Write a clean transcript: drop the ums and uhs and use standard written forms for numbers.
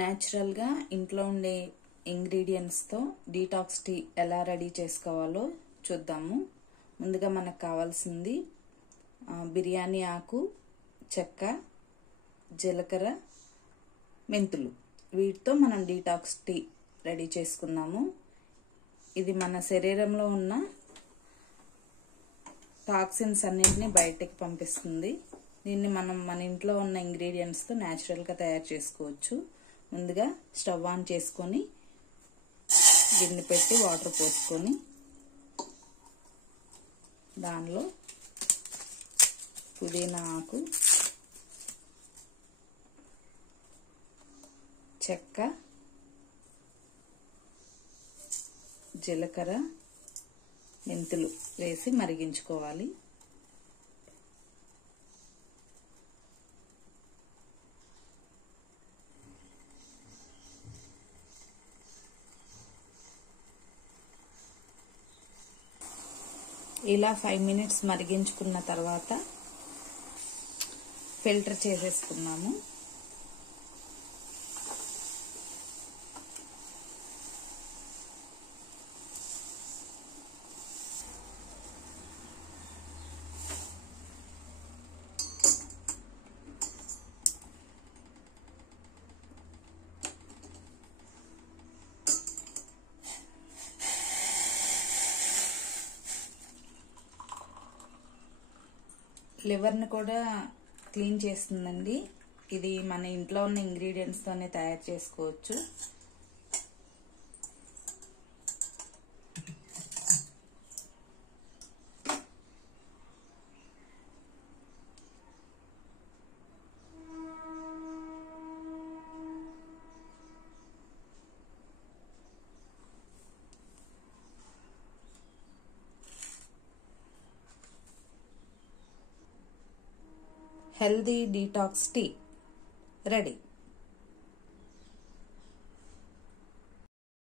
న్యాచురల్గా ఇంట్లో ఉండే ఇంగ్రీడియంట్స్తో డీటాక్స్ టీ ఎలా రెడీ చేసుకోవాలో చూద్దాము. ముందుగా మనకు కావాల్సింది బిర్యానీ ఆకు, చెక్క, జీలకర్ర, మెంతులు. వీటితో మనం డీటాక్స్ టీ రెడీ చేసుకున్నాము. ఇది మన శరీరంలో ఉన్న టాక్సిన్స్ అన్నింటినీ బయటకి పంపిస్తుంది. దీన్ని మనం మన ఇంట్లో ఉన్న ఇంగ్రీడియంట్స్తో న్యాచురల్గా తయారు చేసుకోవచ్చు. ముందుగా స్టవ్ ఆన్ చేసుకొని గిన్నె పెట్టి వాటర్ పోసుకొని దానిలో పుదీనా ఆకు, చెక్క, జీలకర్ర, మెంతులు వేసి మరిగించుకోవాలి. ఇలా 5 minutes మరిగించుకున్న తర్వాత ఫిల్టర్ చేసేసుకున్నాము. లివర్ని కూడా క్లీన్ చేస్తుందండి. ఇది మన ఇంట్లో ఉన్న ఇంగ్రీడియంట్స్తోనే తయారు చేసుకోవచ్చు. Healthy detox tea ready.